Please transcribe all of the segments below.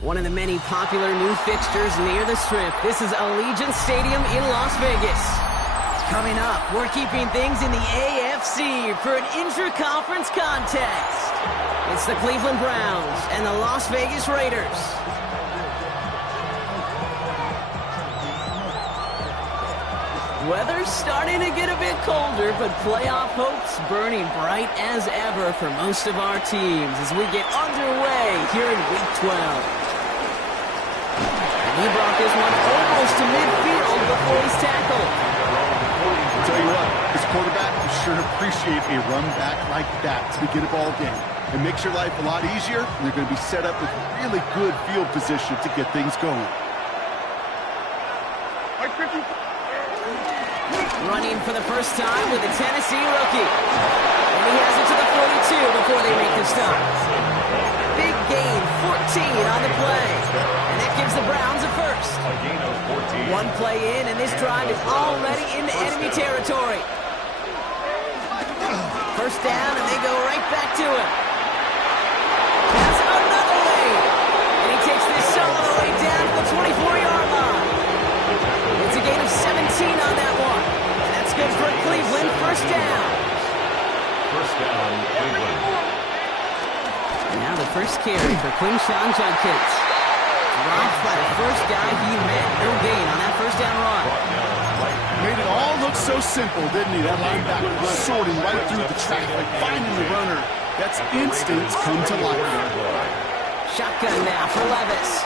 One of the many popular new fixtures near the Strip. This is Allegiant Stadium in Las Vegas. Coming up, we're keeping things in the AFC for an intra-conference contest. It's the Cleveland Browns and the Las Vegas Raiders. Weather's starting to get a bit colder, but playoff hopes burning bright as ever for most of our teams as we get underway here in Week 12. He brought this one almost to midfield before he's tackled. I'll tell you what, this quarterback will sure appreciate a run back like that to begin a ball game. It makes your life a lot easier, and they're going to be set up with really good field position to get things going. Running for the first time with a Tennessee rookie. And he has it to the 42 before they make the stop. Big gain, 14 on the play. And that gives the Browns a first. A gain of 14. One play in, and this drive is already into enemy territory. First down, and they go right back to him. That's another lane. And he takes this solo way down to the 24-yard line. It's a gain of 17 on that one. And that's good for Cleveland. First down. First down, Cleveland. Now the first carry for Quinshawn Judkins. Dropped by the first guy he met. No gain on that first down run. Made it all look so simple, didn't he? That linebacker was sorting right through the traffic, finding the runner. That's instincts come to life. Shotgun now for Levis.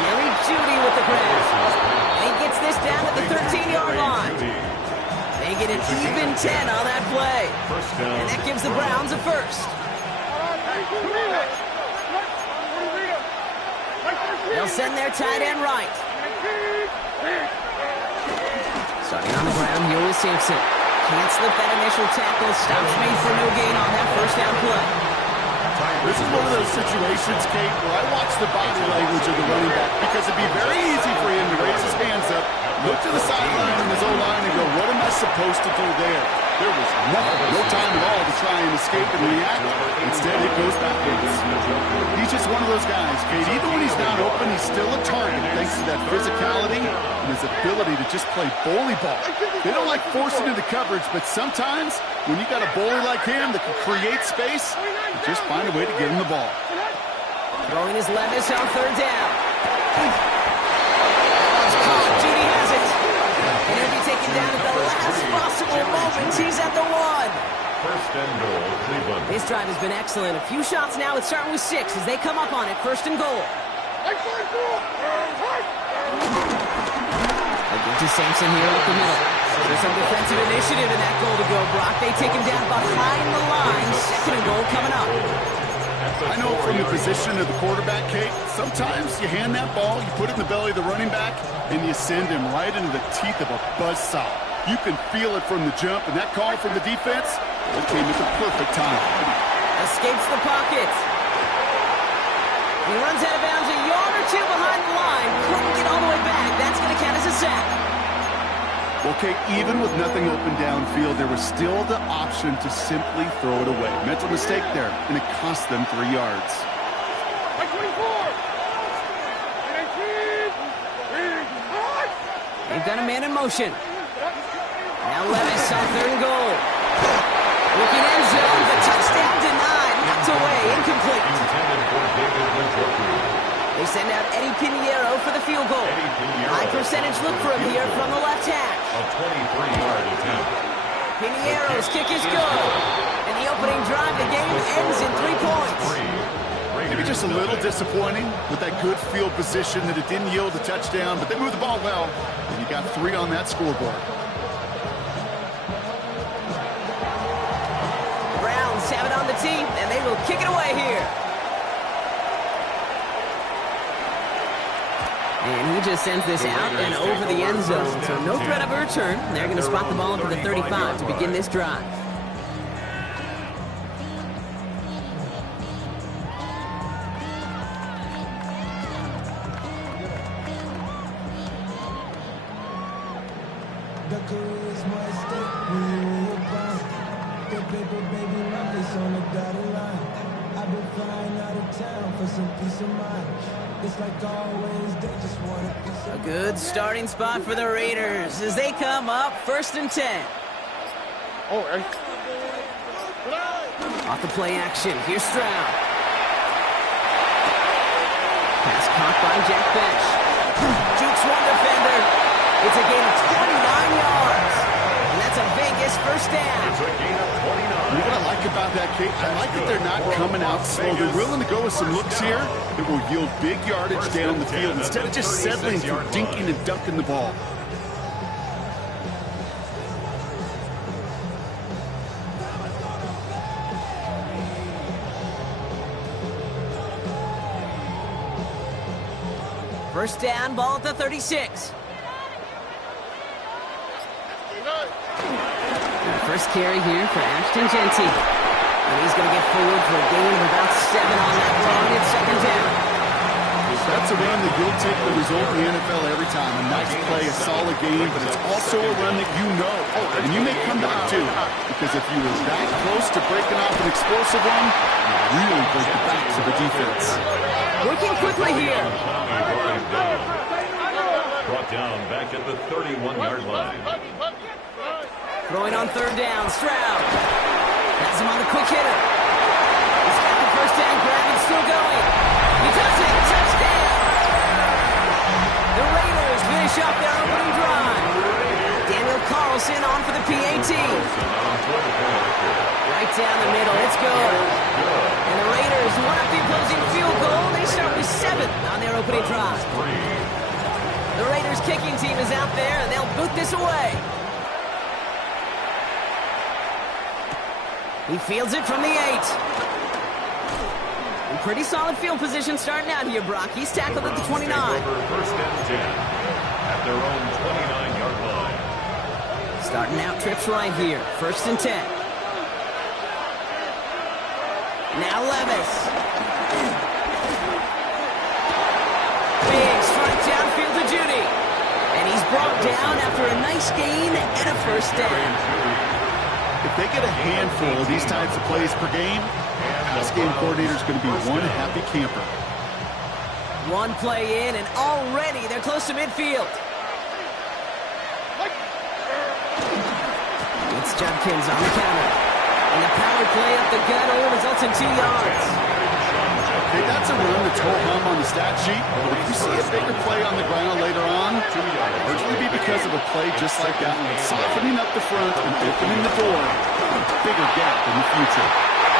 Jerry Jeudy with the grab. He gets this down to the 13-yard line. They get an even 10 on that play. And that gives the Browns a first. They'll send their tight end right. Starting on the ground, Yoel Sampson. Can't slip that initial tackle. Stops made for no gain on that first down play. This is one of those situations, Kate, where I watch the body language of the running back because it'd be very easy for him to raise his hands up, look to the sideline in his O-line and go, what am I supposed to do there? There was nothing, no time at all to try and escape and react. Instead, it goes backwards. He's just one of those guys, Kate. Even when he's not open, he's still a target thanks to that physicality and his ability to just play bully ball. They don't like forcing into coverage, but sometimes when you got a bully like him that can create space, you just find a way to get him the ball. Throwing his Levis on third down. Jeudy has it. And he'll be taken down at the last possible moment. He's at the one. First and goal, Cleveland. This drive has been excellent. A few shots now. It's starting with 6 as they come up on it. First and goal. Again to Sampson here up the middle. There's some defensive initiative in that goal to go, Brock. They take him down behind the line. Second and goal coming up. I know from the position of the quarterback, Kate, sometimes you hand that ball, you put it in the belly of the running back, and you send him right into the teeth of a buzzsaw. You can feel it from the jump, and that call from the defense, it came at the perfect time. Escapes the pocket. He runs out of bounds a yard or two behind the line. Couldn't get all the way back. That's going to count as a sack. Well, Kate, even with nothing open downfield, there was still the option to simply throw it away. Mental mistake there, and it cost them 3 yards. They've got a man in motion. Now Levis on third and goal. Looking end zone, the touchdown denied. Knocked away, incomplete. They send out Eddie Pinheiro for the field goal. High percentage look for him here from the left hash. A 23-yard attempt. Pinheiro's kick is good. And the opening drive, the game ends in 3 points. Maybe just a little disappointing with that good field position that it didn't yield a touchdown, but they moved the ball well, and you got 3 on that scoreboard. ante, and they will kick it away here. And he just sends this out and over the end zone, so no threat of a return. They're going to spot the ball up at the 35 to begin this drive. A good starting spot for the Raiders as they come up 1st and 10. Off the play action, here's Stroud. Pass caught by Jack Bench. Jukes one defender. It's a gain of 29 yards. And that's a Vegas first down. It's a gain of 29. You know what I like about that, Kate? I like that they're not coming out slow. They're willing to go with some looks here that will yield big yardage down the field instead of just settling for dinking and dunking the ball. First down, ball at the 36. First carry here for Ashton Genty. And he's going to get forward for a gain of about 7 on that run. It's 2nd down. That's a run that you'll take the result in the NFL every time. A nice play, a solid game, but it's also a run that you know. And you may come back to, because if you were that close to breaking off an explosive one, you really break the backs of the defense. Working quickly here. Brought down back at the 31-yard line. Throwing on 3rd down, Stroud. Has him on the quick hitter. He's got the first down grab and still going. He does it. Touchdown. The Raiders finish up their opening drive. Daniel Carlson on for the PAT. Right down the middle. It's good. And the Raiders one up the opposing field goal. They start with 7 on their opening drive. The Raiders kicking team is out there, and they'll boot this away. He fields it from the 8. Pretty solid field position starting out here, Brock. He's tackled at the 29. First and 10 at their own 29-yard line. Starting out trips right here. 1st and 10. Now Levis. Big strike downfield to Judy. And he's brought down after a nice gain and a first down. If they get a handful of these types of plays per game, this game coordinator is going to be one happy camper. One play in, and already they're close to midfield. It's Judkins on the counter. And the power play up the gut only results in 2 yards. Okay, that's a run that's ho-hum on the stat sheet, but if you see a bigger play on the ground later on, it'll usually be because of a play just like that one, softening up the front and opening the door for a bigger gap in the future.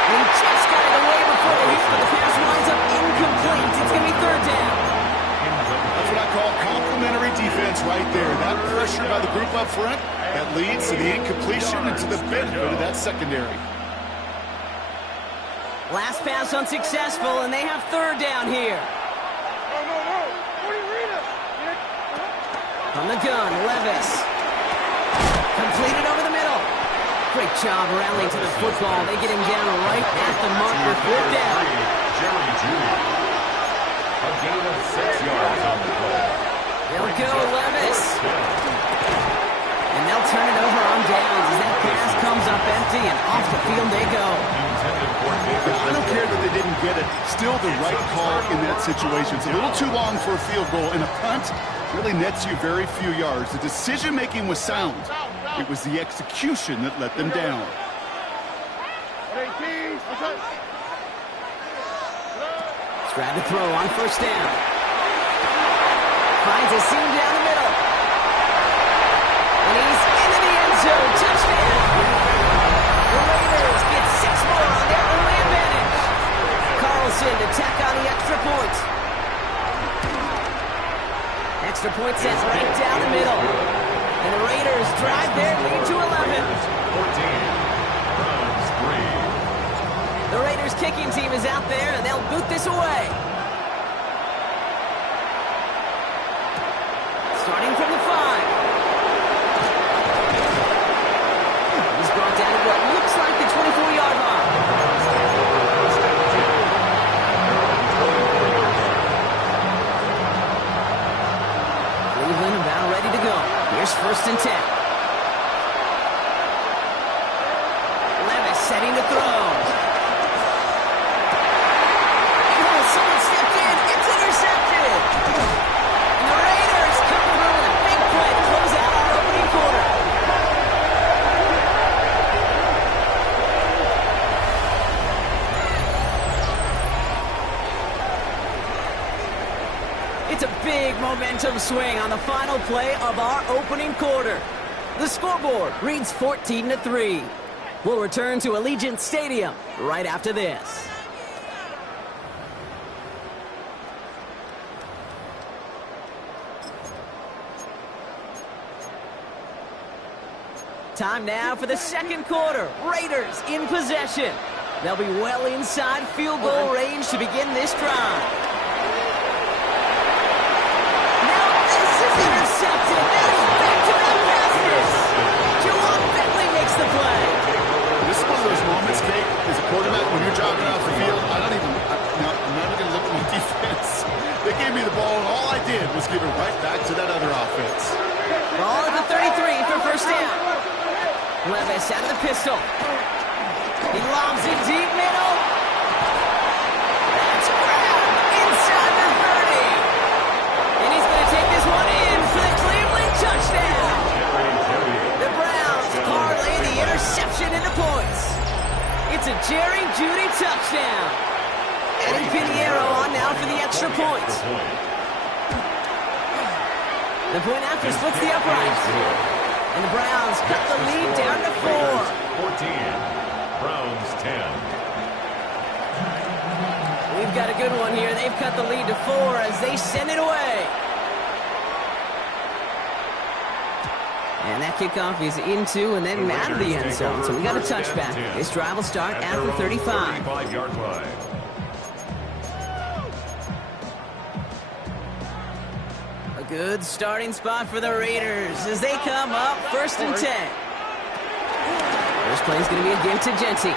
He just got it away before the hit, but the pass winds up incomplete. It's going to be 3rd down. That's what I call complimentary defense right there. That pressure by the group up front, that leads to the incompletion and to the benefit of that secondary. Last pass unsuccessful, and they have 3rd down here. From the gun, Levis. Completed over the middle. Great job rallying to the football. They get him down right at the marker. 4th down. Jerry Judy. A gain of 6 yards on the play. They'll go Levis. And they'll turn it over on downs as that pass comes up empty, and off the field they go. I don't care that they didn't get it. Still the right call in that situation. It's a little too long for a field goal, and a punt really nets you very few yards. The decision-making was sound. It was the execution that let them down. Stroud to throw on 1st down. Finds a seam down the middle. And he's into the end zone. Touchdown! The Raiders get 6 more on their early advantage. Carlson to tack on the extra point. Extra point sent right down the middle. And the Raiders drive their lead to 11. 14. Browns 3. The Raiders kicking team is out there, and they'll boot this away. Starting from the 5. He's brought down to what looks like the 24-yard line. Cleveland about ready to go. Here's 1st and 10. Levis setting to throw. Someone stepped in. It's intercepted. And the Raiders come through with a big play to close out our opening quarter. It's a big momentum swing on the final play of our opening quarter. The scoreboard reads 14-3. We'll return to Allegiant Stadium right after this. Time now for the second quarter. Raiders in possession. They'll be well inside field goal range to begin this drive. Now this is intercepted. Now he's back-to-back passes. Juwan Bentley makes the play. This is one of those moments, Kate, as a quarterback, when you're jogging off the field, I'm not even going to look at my defense. They gave me the ball, and all I did was give it right back to that other offense. Ball at the 33 for 1st down. Levis out of the pistol. He lobs it deep middle. That's grabbed inside the 30. And he's going to take this one in for the Cleveland touchdown. The Browns parlay the interception into points. It's a Jerry Jeudy touchdown. Eddie Pinheiro on now for the extra point. The point after splits the uprights. And the Browns cut the lead down to 4. 14, Browns 10. We've got a good one here. They've cut the lead to 4 as they send it away. And that kickoff is into and then out of the end zone. So we got a touchback. This drive will start at the 35. 35-yard line. Good starting spot for the Raiders as they come up 1st and 10. First play is going to be a give to Jency.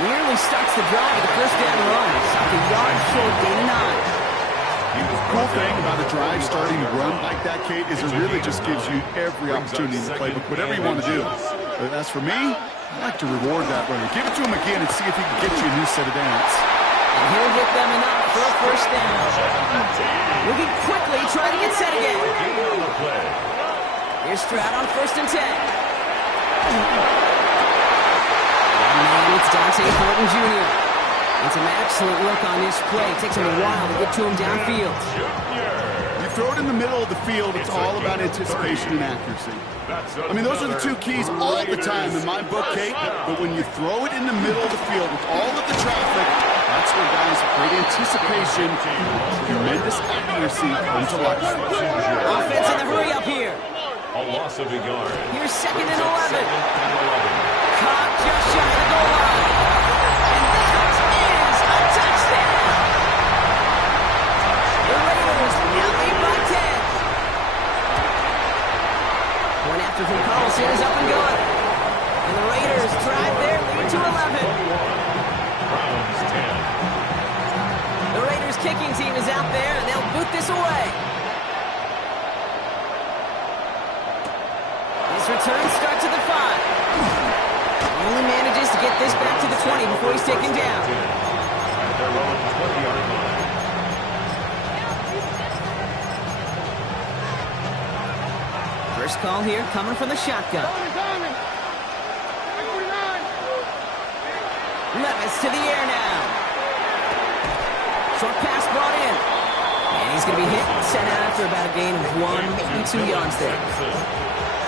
Nearly starts the drive with a 1st down run. Stopped a yard short, gain of 9. The cool thing about a drive starting to run like that, Kate, is it really just gives you every opportunity in the playbook, whatever you want to do. But as for me, I like to reward that runner. Give it to him again and see if he can get you a new set of downs. And he'll get them enough for a 1st down. Looking quickly, trying to get set again. Here's Stroud on 1st and 10. And it's Dante Horton Jr. It's an excellent look on this play. It takes him a while to get to him downfield. You throw it in the middle of the field, it's all about anticipation and accuracy. I mean, those are the 2 keys all the time in my book, Kate. But when you throw it in the middle of the field with all of the traffic, that's where guys with great anticipation, tremendous accuracy comes to life. Offense in the hurry up here. A loss of a yard. Here's 2nd and 11. Caught just shy of the goal line. And that is a touchdown. The Raiders now lead by 10. Point after from Carlson is up and going. And the Raiders drive their lead to 11. Browns 10. The Raiders kicking team is out there, and they'll boot this away. This return starts at the 5. Only manages to get this back to the 20 before he's taken down. At their own 20-yard line. First call here coming from the shotgun. Levis to the air now. Short pass brought in. And he's going to be hit and sent out after about a gain of 1, maybe 2 yards there.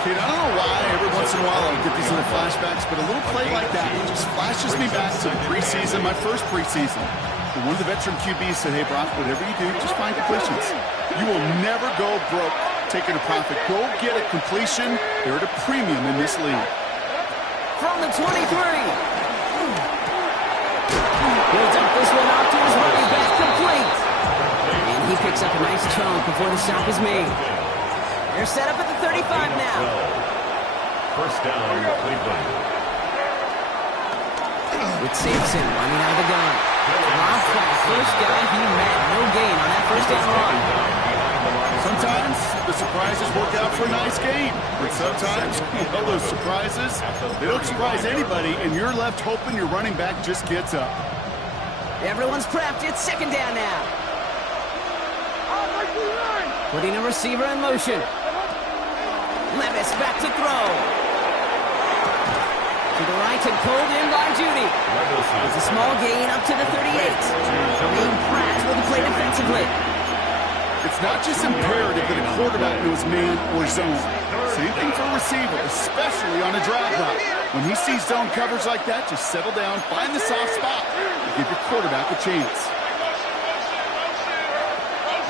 Kate, I don't know why every once in a while I get these little flashbacks, but a little play like that just flashes me back to the preseason, my first preseason. And one of the veteran QBs said, hey, Brock, whatever you do, just find completions. You will never go broke taking a profit. Go get a completion. They're at a premium in this league. From the 23. picks up a nice chunk before the stop is made. They're set up at the 35 now. First down, Cleveland. With Sampson running out of the gun. Rob Flack, first guy he met. No gain on that first down run. Sometimes the surprises work out for a nice game. But sometimes, those surprises, they don't surprise anybody, and you're left hoping your running back just gets up. Everyone's prepped. It's second down now. Putting a receiver in motion. Levis back to throw. To the right and pulled in by Judy. It's a small gain up to the 38. Being Pratt will play defensively. It's not just imperative that a quarterback knows man or zone. Same thing for a receiver, especially on a drag route. When he sees zone coverage like that, just settle down, find the soft spot, and give your quarterback a chance.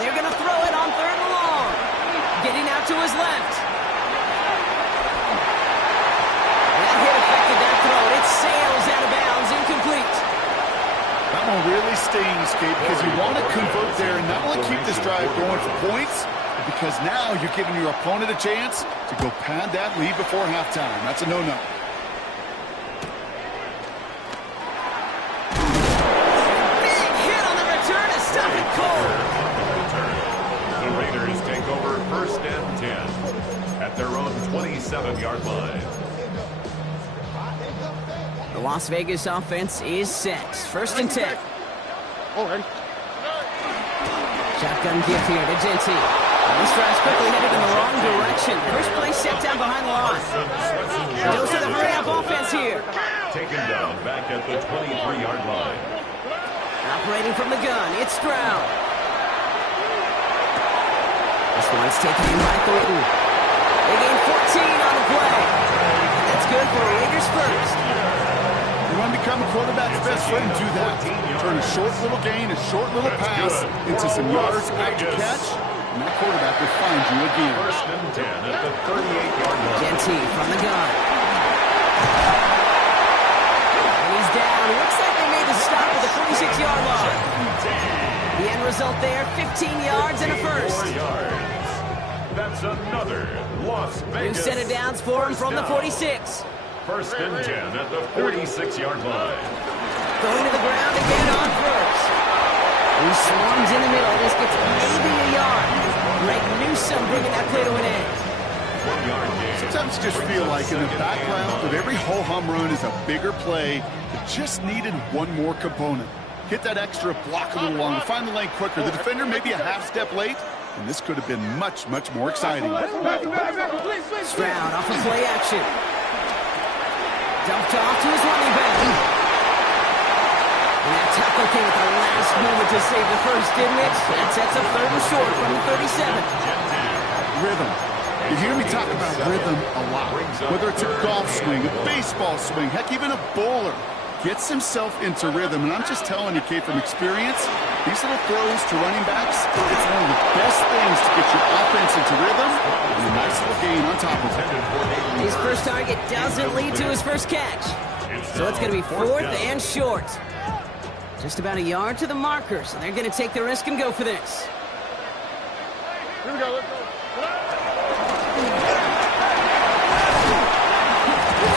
They're going to throw it on third and long. Getting out to his left. That hit affected that throw. It sails out of bounds, incomplete. That one really stings, Kate, because you want to convert there and not only keep this drive going for points, but because now you're giving your opponent a chance to go pad that lead before halftime. That's a no-no. Big hit on the return to stop it cold. The Raiders take over first and 10 at their own 27-yard line. The Las Vegas offense is set. First and 10. Shotgun gift here to Genty. This drive's quickly headed in the wrong direction. First play set down behind the line. Goes to the hurry-up offense here. Taken down back at the 23-yard line. Operating from the gun, it's Stroud. This one's taken in by Thornton. They gain 14 on the play. That's good for Raiders first. You want to become a quarterback's best friend, do that. Turn a short little gain, a short little pass into some yards after catch, and that quarterback will find you again. First and 10 at the 38-yard line. Genty from the gun. And he's down. Looks like they made the stop at the 46-yard line. The end result there, 15 yards and a first. That's another Las New Vegas. set of downs for him from the 46. First and 10 at the 46-yard line. Going to the ground again on first. He swarms in the middle. This gets maybe a yard. Greg Newsome bringing that play to an end. 1-yard gain. Sometimes you just feel like in the background of every ho-hum run is a bigger play that just needed one more component. Hit that extra block a little longer, find the lane quicker. The defender maybe a half step late, and this could have been much, much more exciting. Stroud off of play action. Dumped off to his running back. And that tackle came at the last moment to save the first, didn't it? That sets up third and short from the 37. Rhythm. You hear me talk about rhythm a lot. Whether it's a golf swing, a baseball swing, heck, even a bowler gets himself into rhythm. And I'm just telling you, Kate, from experience, these little throws to running backs, it's one of the best things to get your offense into rhythm and a nice little gain on top of it. His first target doesn't lead to his first catch. So it's going to be fourth and short. Just about a yard to the marker, so they're going to take the risk and go for this. Here we go, let's go.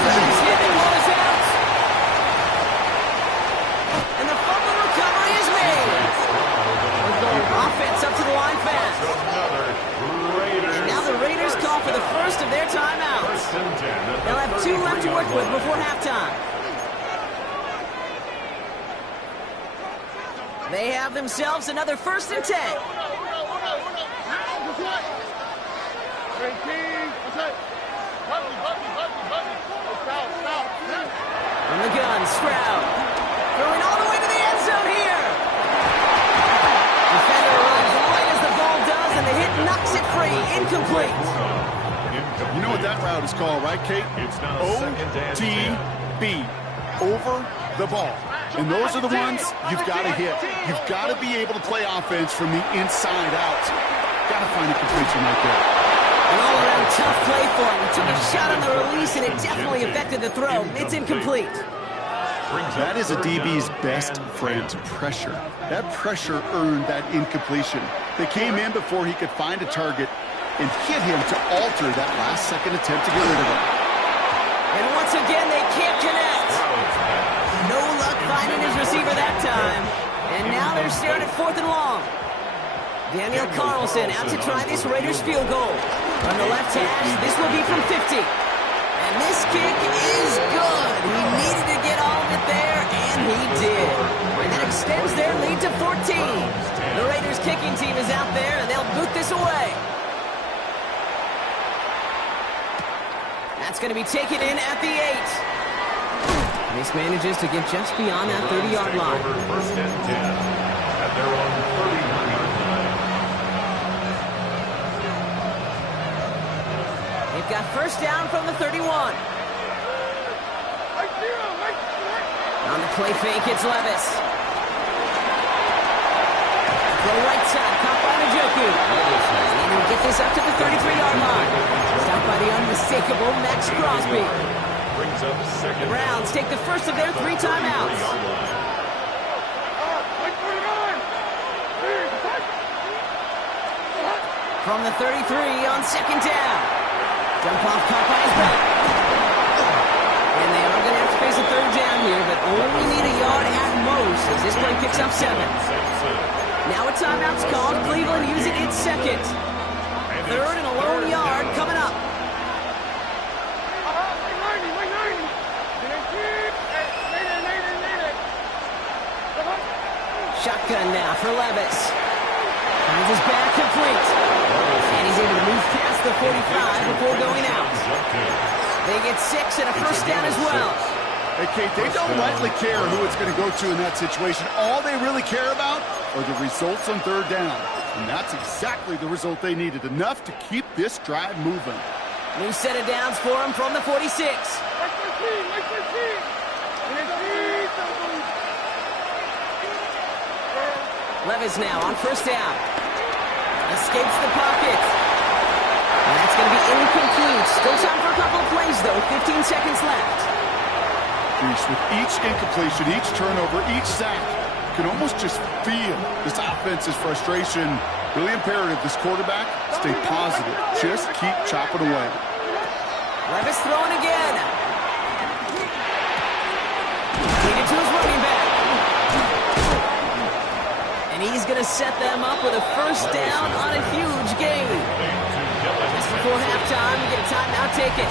He's hit and ball is out. And the fumble recovery is made. Offense up to the line fast. And now the Raiders call for the first of their timeouts. They'll have 2 left to work with before halftime. They have themselves another first and 10. From the gun, Stroud. Throwing all the way to the end zone here. Defender runs right as the ball does, and the hit knocks it free. Incomplete. You know what that route is called, right, Kate? OTB. Over the ball. And those are the ones you've got to hit. You've got to be able to play offense from the inside out. Got to find a completion right there. An all-around tough play for him. He took a shot on the release, and it definitely affected the throw. It's incomplete. That is a DB's best friend, pressure. That pressure earned that incompletion. They came in before he could find a target and hit him to alter that last-second attempt to get rid of him. And once again, they can't connect. No luck finding his receiver that time. And now they're staring at 4th and long. Daniel Carlson out to try this Raiders field goal. From the left hash, this will be from 50. And this kick is good. He needed to get all of it there, and he did. And that extends their lead to 14. The Raiders kicking team is out there, and they'll boot this away. That's going to be taken in at the 8. This manages to get just beyond that 30-yard line. First and 10 at their own 39-yard line. They've got first down from the 31. On the play fake, it's Levis. To the right side, caught by Njoku. And he'll get this up to the 33-yard line. Stopped by the unmistakable Max Crosby. Brings up second. Browns take the first of their 3 timeouts. From the 33 on second down. Jump off caught by his belt. And they are going to have to face a 3rd down here, but only need a yard at most as this play picks up 7. Now a timeout's called. Cleveland using its 2nd. 3rd and a lone yard coming up. Shotgun now for Levis. Finds his back complete. And he's able to move past the 45 before going out. They get 6 and a first down as well. Hey, Kate, they don't lightly care who it's going to go to in that situation. All they really care about are the results on 3rd down. And that's exactly the result they needed. Enough to keep this drive moving. New set of downs for him from the 46. Levis now on first down. Escapes the pocket. And that's going to be incomplete. Still time for a couple of plays, though. 15 seconds left. With each incompletion, each turnover, each sack, you can almost just feel this offense's frustration. Really imperative, this quarterback, stay positive. Just keep chopping away. Levis throwing again. Take it to his running back. And he's going to set them up with a first down on a huge gain. Just before halftime, we get a timeout taken.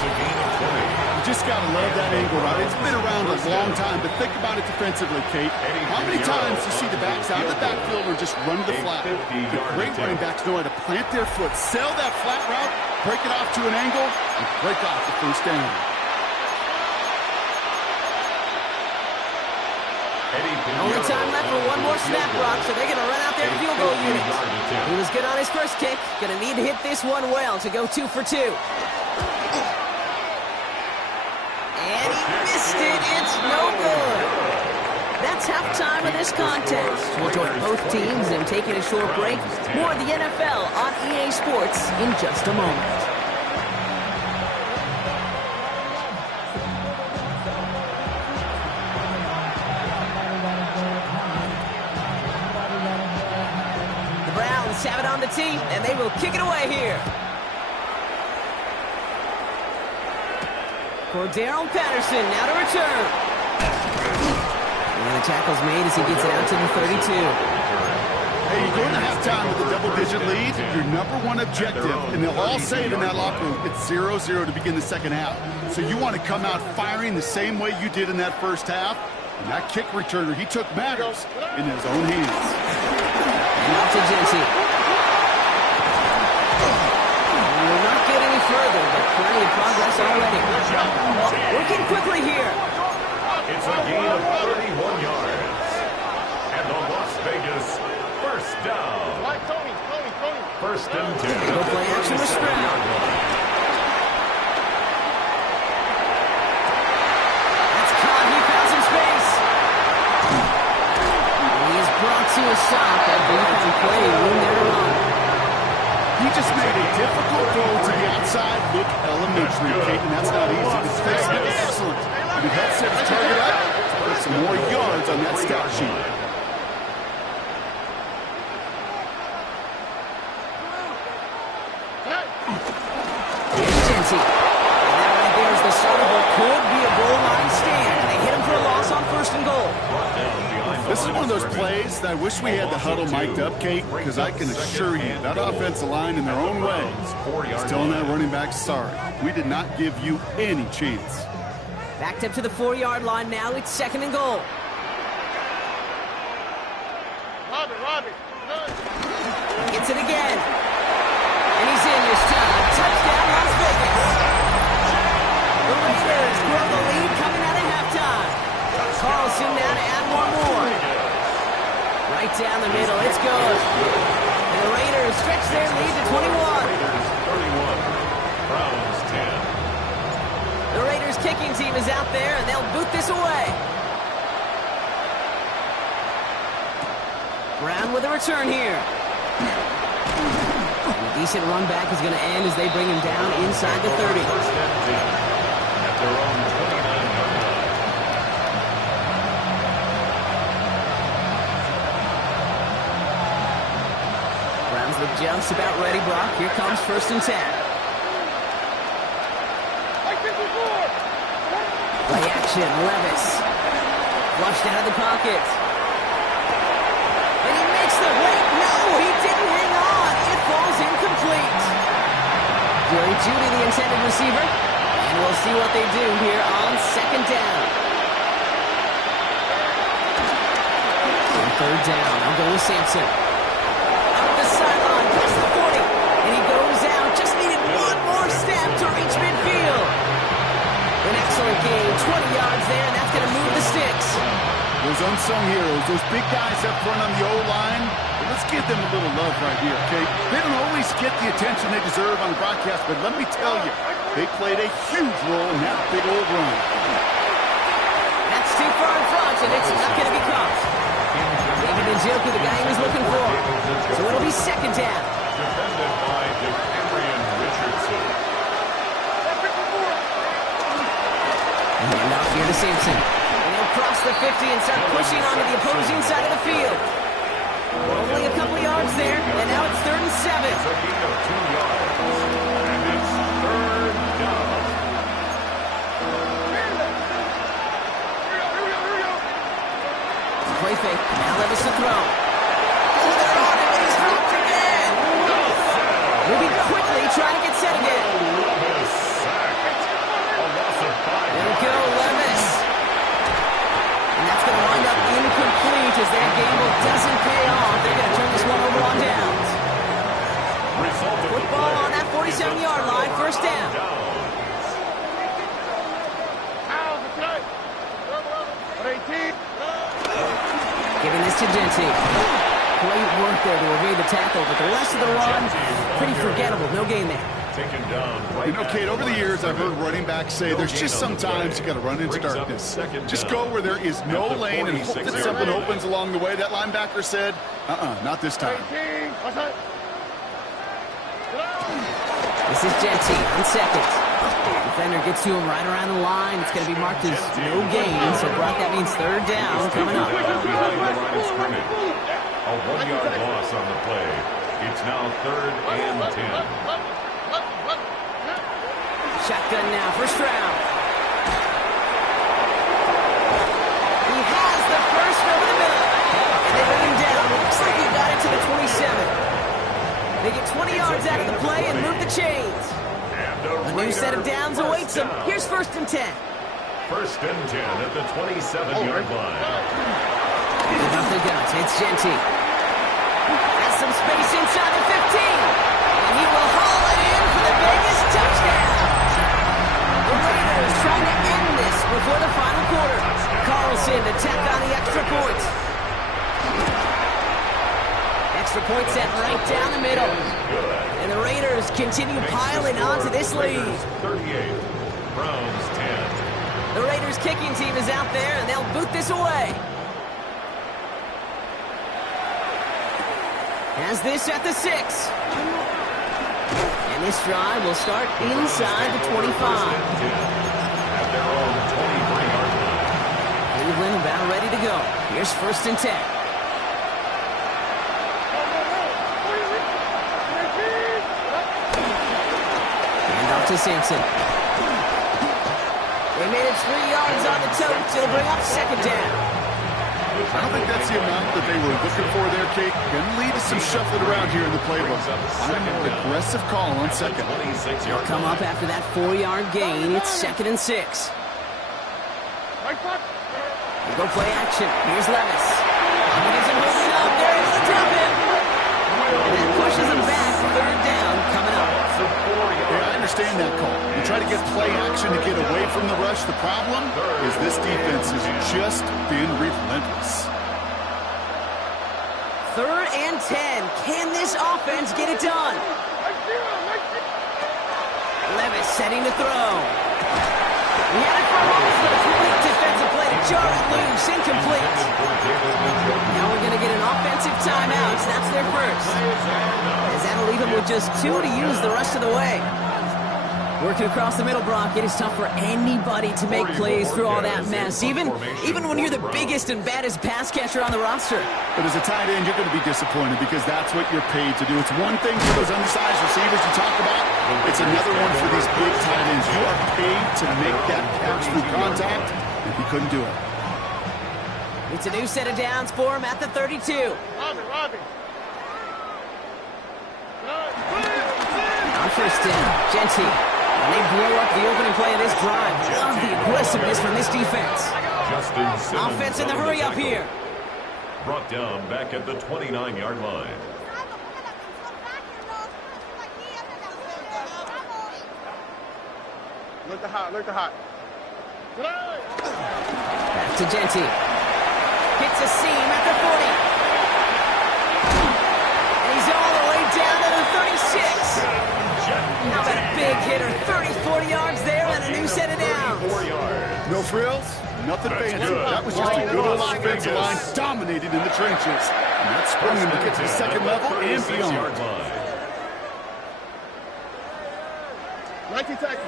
You just got to love that angle route. It's been around a long time, but think about it defensively, Kate. How many times do you see the backs out of the backfield or just run the flat? The great running backs know how to plant their foot, sell that flat route, break it off to an angle, and break off the first down. Only time left for one more snap, Brock, so they're going to run out their field goal unit. He was good on his first kick. Going to need to hit this one well to go 2 for 2. And he missed it. It's no good. That's halftime of this contest. We'll join both teams in taking a short break. More of the NFL on EA Sports in just a moment. Have it on the tee, and they will kick it away here. Cordero Patterson now to return. And the tackle's made as he gets it out to the 32. Hey, you go into halftime with a double-digit lead, your number one objective, and they'll all say it in that locker room, it's 0-0 to begin the second half. So you want to come out firing the same way you did in that first half. And that kick returner, he took matters in his own hands. And off to Jency. Will not get any further, but plenty of progress already. Working quickly here. It's a gain of 31 yards. And the Las Vegas first down. First and 10. Go play action with Stroud. That's caught. He found some space. He's brought to a stop. That defensive play room there to run. He just made a difficult throw to the outside look elementary, Kate, and that's not easy. The placement is excellent. When the head set his target up, it's more yards on that stat sheet. And that right there is the start of what could be a goal line stand. They hit him for a loss on 1st and goal. This is one of those plays that I wish we had the huddle mic'd up, Kate, because I can assure you that offensive line in their own way is telling that running back, sorry, we did not give you any chance. Backed up to the 4-yard line now. It's 2nd and goal. Robbie. Gets it again. And he's in this time. Touchdown, Las Vegas. The Raiders grow the lead coming out of halftime. Carlson now to add one more. Right down the middle. It's good. And the Raiders stretch their lead to 21. Raiders 31. Browns 10. The Raiders kicking team is out there, and they'll boot this away. Brown with a return here. A decent run back is going to end as they bring him down inside the 30. First and 10 at their own 29-yard line. Browns with just about ready, Brock. Here comes 1st and 10. Play action, Levis. Flushed out of the pocket. And he makes the wait. No, he didn't hang on. It falls incomplete. Jerry Jeudy, the intended receiver. And we'll see what they do here on 2nd down. On 3rd down, I'll go with Sampson. Up the sideline, past the 40. And he goes out. Just needed one more step to reach midfield. An excellent game, 20 yards there, and that's going to move the sticks. Those unsung heroes, those big guys up front on the O-line, well, let's give them a little love right here, okay? They don't always get the attention they deserve on the broadcast, but let me tell you, they played a huge role in that big old run. That's too far in front, and it's not going to be caught. David Njoku, the guy he was looking for. So it'll be 2nd down. Defended by DeCamerion Richardson. And off here to Sampson. And he'll cross the 50 and start pushing onto the opposing side of the field. Only a couple yards there, and now it's 3rd and 7. It's a gain of 2 yards. And it's 3rd down. Play fake. Now Levis to throw. Oh, they're on him, and he's dropped again. Moving quickly, trying to get set again. Levis sacked. A loss of 5 There we go, Levis. And that's going to wind up incomplete as that gamble doesn't pay off. They're going to turn this one over on downs. Football on that 47-yard line, 1st down. Giving this to Genty. Great work there to evade the tackle, but the rest of the run, pretty forgettable. No gain there. Taken down right. You know, Kate, over the years, I've heard running backs say there's just sometimes you got to run into darkness. Just go where there is no lane and hope that something opens along the way. That linebacker said, not this time. This is Genty on 2nd. Defender gets to him right around the line. It's going to be marked as no gain. So, Brock, that means 3rd down coming up. Behind the line of scrimmage. A 1-yard loss on the play. It's now 3rd and 10. Shotgun now, 1st round. He has the first over the middle. And they bring him down. Looks like he got it to the 27. They get 20 yards out of the play and move the chains. A new set of downs awaits them. Here's 1st and 10. 1st and 10 at the 27-yard line. Give up the guns. It's Genty. Has some space inside the 15. And he will haul it in for the Vegas touchdown. The Raiders trying to end this before the final quarter. Carlson to tack on the extra point. Extra point set right down the middle. And the Raiders continue piling onto this lead. 38. Browns 10. The Raiders kicking team is out there, and they'll boot this away. Has this at the 6. And this drive will start inside the 25. At their own 23-yard line. Cleveland about go. Here's 1st and 10. Hand off to Sampson. They made it 3 yards on the totes. It'll bring up 2nd down. I don't think that's the amount that they were looking for there, Kate. Going to lead to some shuffling around here in the playbook. I'm an aggressive call on 2nd. They'll come up after that 4-yard gain. It's 2nd and 6. They go play action. Here's Levis. He's moving up. They're able to drop him. And that pushes him back. 3rd down coming up. Yeah, I understand that call. You try to get play action to get away from the rush. The problem is this defense has just been relentless. 3rd and 10. Can this offense get it done? Levis setting to throw. He had it for a moment, but a complete defensive play to jar it loose. Incomplete. Now we're going to get an offensive timeout. That's their first. As that'll leave them with just 2 to use the rest of the way. Working across the middle, Brock, it is tough for anybody to make plays through all that mess, even when you're the biggest and baddest pass catcher on the roster. But as a tight end, you're going to be disappointed because that's what you're paid to do. It's one thing for those undersized receivers you talk about. It's another one for these big tight ends. You are paid to make that catch through contact, and he couldn't do it. It's a new set of downs for him at the 32. Robbie. On 1st down, Genty. And they blow up the opening play of this drive. Love the aggressiveness from this defense. Offense in the hurry up here. Brought down back at the 29-yard line. Look the hot. Back to Genty. Hits a seam at the 40. And he's all the way down to the 36. How about a big hitter? 30-40 yards there and a new set of downs. No frills, nothing fancy. That was just a good old offensive line dominated in the trenches. And that sprung him to get to the 2nd level and beyond. 19 tackles.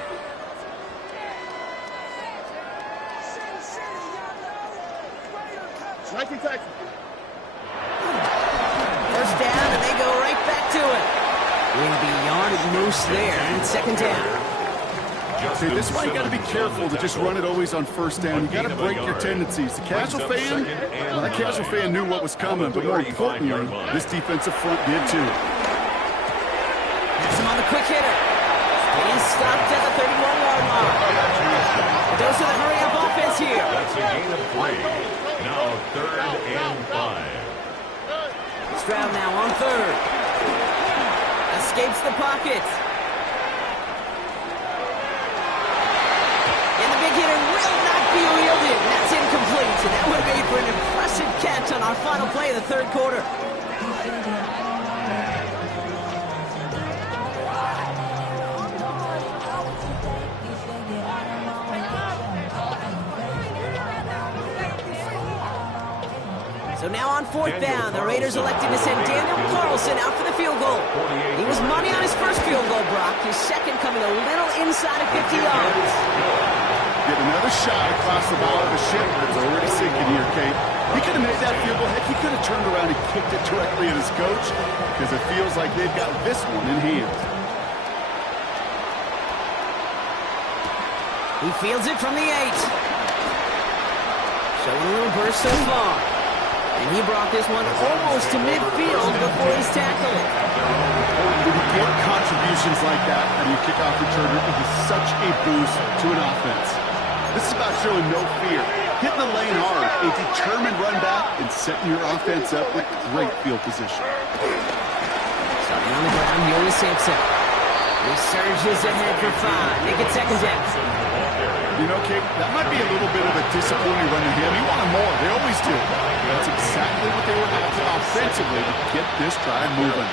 First down, and they go right back to it. Will be a yard at most there, and 2nd down. Okay, this is why you got to be careful to just run it always on 1st down. You got to break your tendencies. The casual fan, well, that casual fan knew what was coming, but more importantly, this defensive front did too. Has him on the quick hitter. He's stopped at the 31-yard line. Goes to the hurry-up offense here. That's a gain of 3. Now 3rd and 5. Stroud now on 3rd. Escapes the pocket. And the big hitter will not be wielded. That's incomplete. And that would have made for an impressive catch on our final play of the 3rd quarter. So now on 4th down, the Raiders elected to send Daniel Carlson out for the field goal. He was money on his first field goal, Brock. His second coming a little inside of 50 yards. Get another shot across the bow of a ship that's already sinking here, Kate. He could have made that field goal. Heck, he could have turned around and kicked it directly at his coach because it feels like they've got this one in hand. He fields it from the 8. Showing a little burst so far. And he brought this one almost to midfield before he's tackled. When you get contributions like that out of your kickoff returner, it is such a boost to an offense. This is about showing no fear, hitting the lane hard, a determined run back, and setting your offense up with great field position. Starting on the ground, Yoda Sampson. He surges ahead for 5. Make it 2nd down. You know, Kate, that might be a little bit of a disappointing run to him. He wanted more. They always do. That's exactly what they were after offensively to get this drive moving.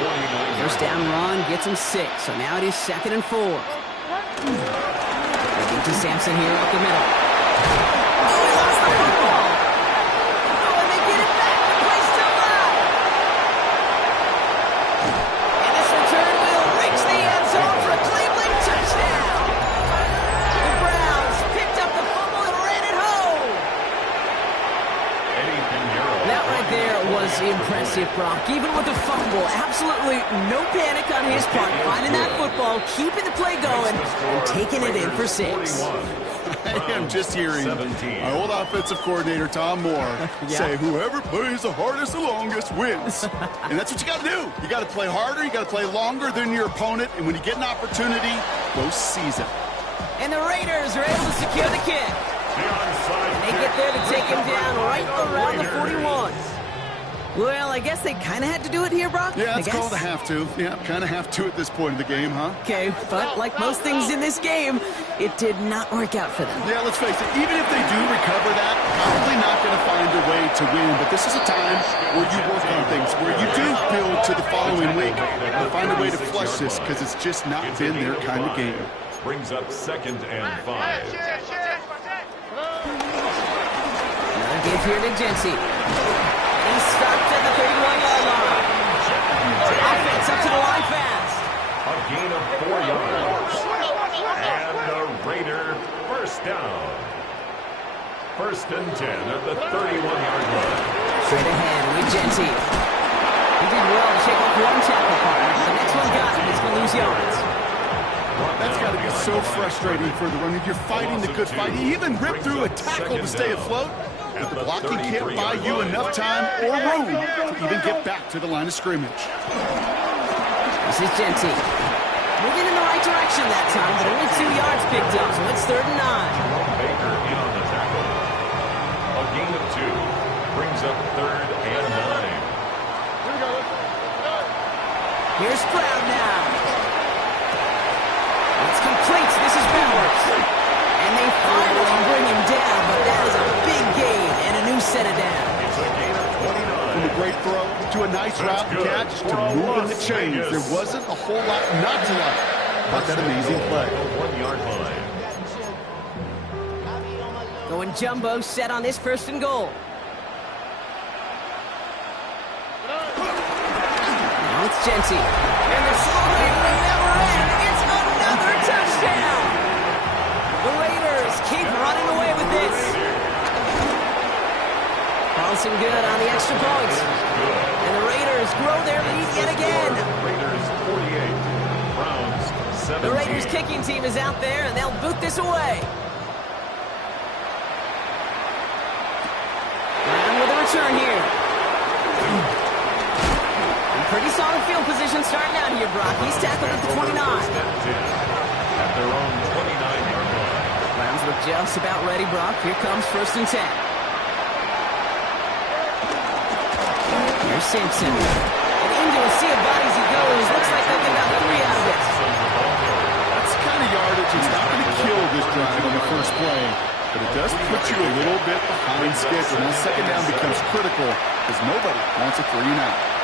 First down run gets him 6. So now it is 2nd and 4. Looking to Sampson here up the middle. Oh, he lost the football. Oh, and they get it back. The play's still alive. And this return will reach the end zone for a Cleveland touchdown. The Browns picked up the fumble and ran it home. And he was impressive, Brock. Even with the fumble, absolutely no panic on his part. Finding that football, keeping the play going, and taking it in for 6. I am just hearing my old offensive coordinator, Tom Moore, say, whoever plays the hardest the longest wins. And that's what you got to do. You got to play harder. You got to play longer than your opponent. And when you get an opportunity, go seize it. And the Raiders are able to secure the kick. And they get there to take him down right around the 41. Well, I guess they kind of had to do it here, Brock? Yeah, it's called a have to. Yeah, kind of have to at this point in the game, huh? Okay, but like most things in this game, it did not work out for them. Yeah, let's face it, even if they do recover that, probably not going to find a way to win. But this is a time where you work on things, where you do build to the following week and find a way to flush this, because it's just not been their kind of game. Brings up 2nd and 5. Another give here to Jency. He's stopped at the 31-yard line. Offense up to the line fast. A gain of 4 yards. And the Raider first down. 1st and 10 at the 31-yard line. Straight ahead with Jency. He did well to shake off one tackle partner. The next one got him. He's going to lose yards. That's got to be so frustrating for the runner. You're fighting the good fight. He even ripped through a tackle to stay afloat. But the blocking can't buy you enough time or room to even get back to the line of scrimmage. This is Jency. Moving in the right direction that time, but only 2 yards picked up, so it's 3rd and 9. Baker in on the tackle. A gain of 2. Brings up 3rd and 9. Here's Stroud now. It's complete. This is Bowers. And they finally bring him down, but that is a big gain and a new set of downs. It's a gain of 29. From a great throw to a nice route catch to moving the chains. There wasn't a whole lot not to like about that amazing play. 1-yard line. Going jumbo set on this 1st and goal. Now it's Jency. And the celebration will never end. It's another touchdown. The Raiders keep running away with this. Carlson good on the extra point. And the Raiders grow their lead yet again. Raiders 48. Browns 17. The Raiders kicking team is out there, and they'll boot this away. Brown with a return here. Pretty solid field position starting out here, Brock. He's tackled at the 29. At their own 29-yard line. Browns look just about ready, Brock. Here comes 1st and 10. Here's Simpson. And into a sea of bodies he goes. Looks like they'll get about 3 out of it. That's the kind of yardage that's not going to kill this drive on the first play. But it does put you a little bit behind schedule. Now 2nd down becomes critical because nobody wants a 3-and-out.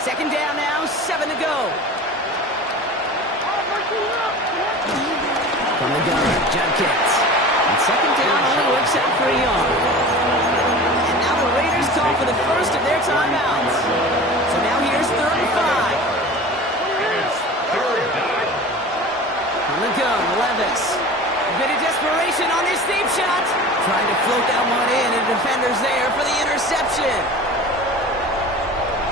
Second down now, 7 to go. From the gun, jump kicks. And 2nd down only works out for a yard. And now the Raiders call for the first of their timeouts. So now here's 3rd and 5. It's 3rd down. From the gun, Levis. A bit of desperation on this deep shot. Trying to float that one in, and defenders there for the interception.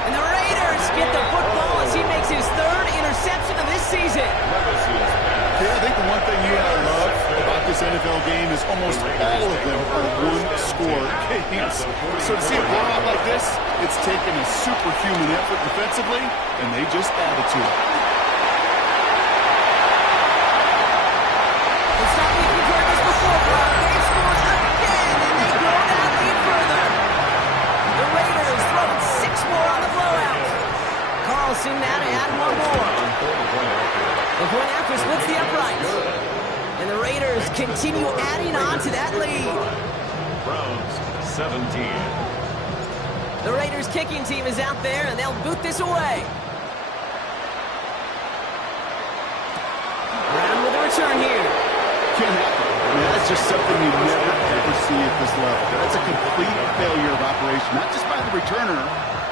And the Raiders get the football as he makes his 3rd interception of this season. Yeah, I think the one thing you gotta love about this NFL game is almost all of them are one-score games. So to see a blowout like this, it's taken a superhuman effort defensively, and they just added to it. It's not like we've heard this before, Brock. They've scored again, and they grow that lead further. The Raiders throwing 6 more on the blowout. Carlson now to add 1 more. The point after splits the uprights. And the Raiders continue adding on to that lead. Browns 17. The Raiders kicking team is out there, and they'll boot this away. Brown with a return here. Can't happen. I mean, that's just something you never, ever see at this level. That's a complete failure of operation, not just by the returner,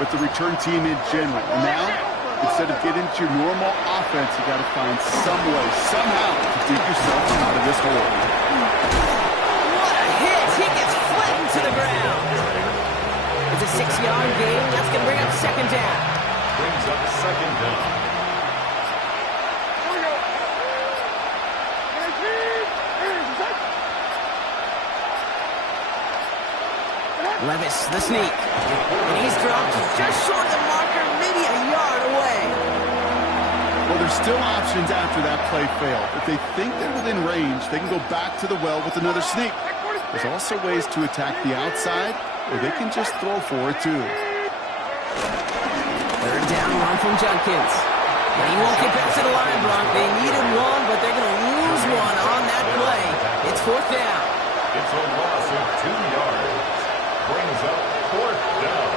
but the return team in general. And now, the Instead of getting into your normal offense, you got to find some way, somehow, to dig yourself out of this hole. What a hit! He gets flattened to the ground. It's a 6-yard gain. That's going to bring up second down. Brings up second down. Levis, the sneak. And he's dropped just short of the marker, maybe a yard away. Well, there's still options after that play fail. If they think they're within range, they can go back to the well with another sneak. There's also ways to attack the outside, or they can just throw for it too. Third down run from Junkins. And he won't get back to the line, Brock. They needed one, but they're going to lose one on that play. It's fourth down. It's a loss of 2 yards. Brings up fourth down.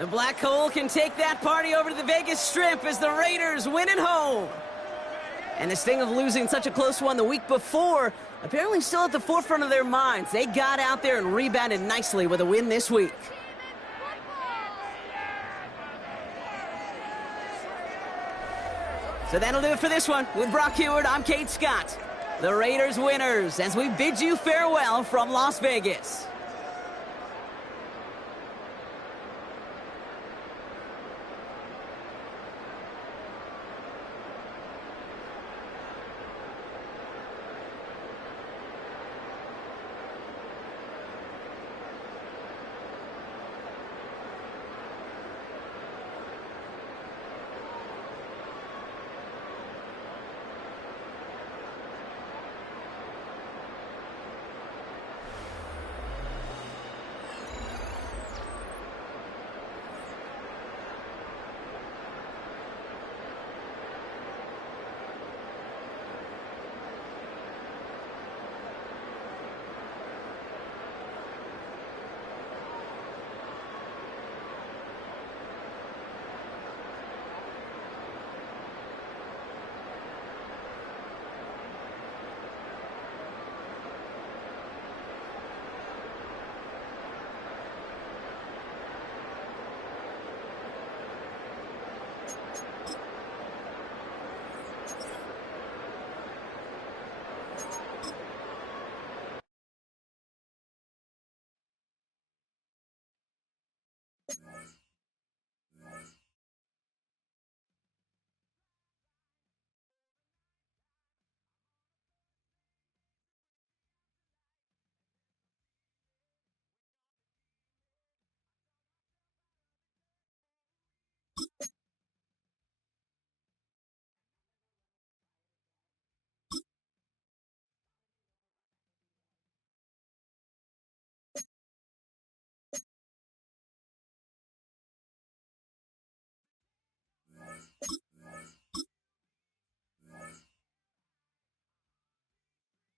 The Black Hole can take that party over to the Vegas Strip as the Raiders win at home. And the sting of losing such a close one the week before, apparently still at the forefront of their minds. They got out there and rebounded nicely with a win this week. So that'll do it for this one. With Brock Heward, I'm Kate Scott. The Raiders winners as we bid you farewell from Las Vegas.